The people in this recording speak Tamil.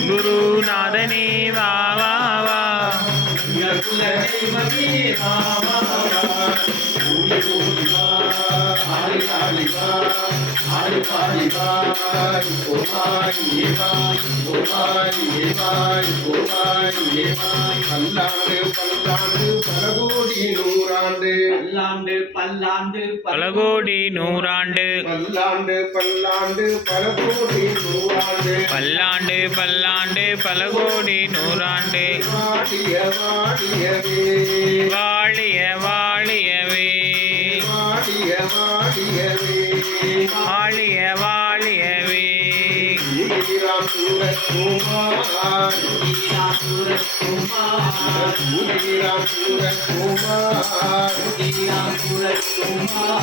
குருநாதனே வா வா வா பல கோடி நூறாண்டு பல்லாண்டு பல்லாண்டு பல கோடி நூறாண்டு பல்லாண்டு பல்லாண்டு பல கோடி நூறாண்டு வாழிய வாழியவே வாழிய வாழியவே வாழிய வாழியவே வாழிய வாழியவே ஸ்ரீராம் சூரகுமார் ஸ்ரீராம் சூரகுமார்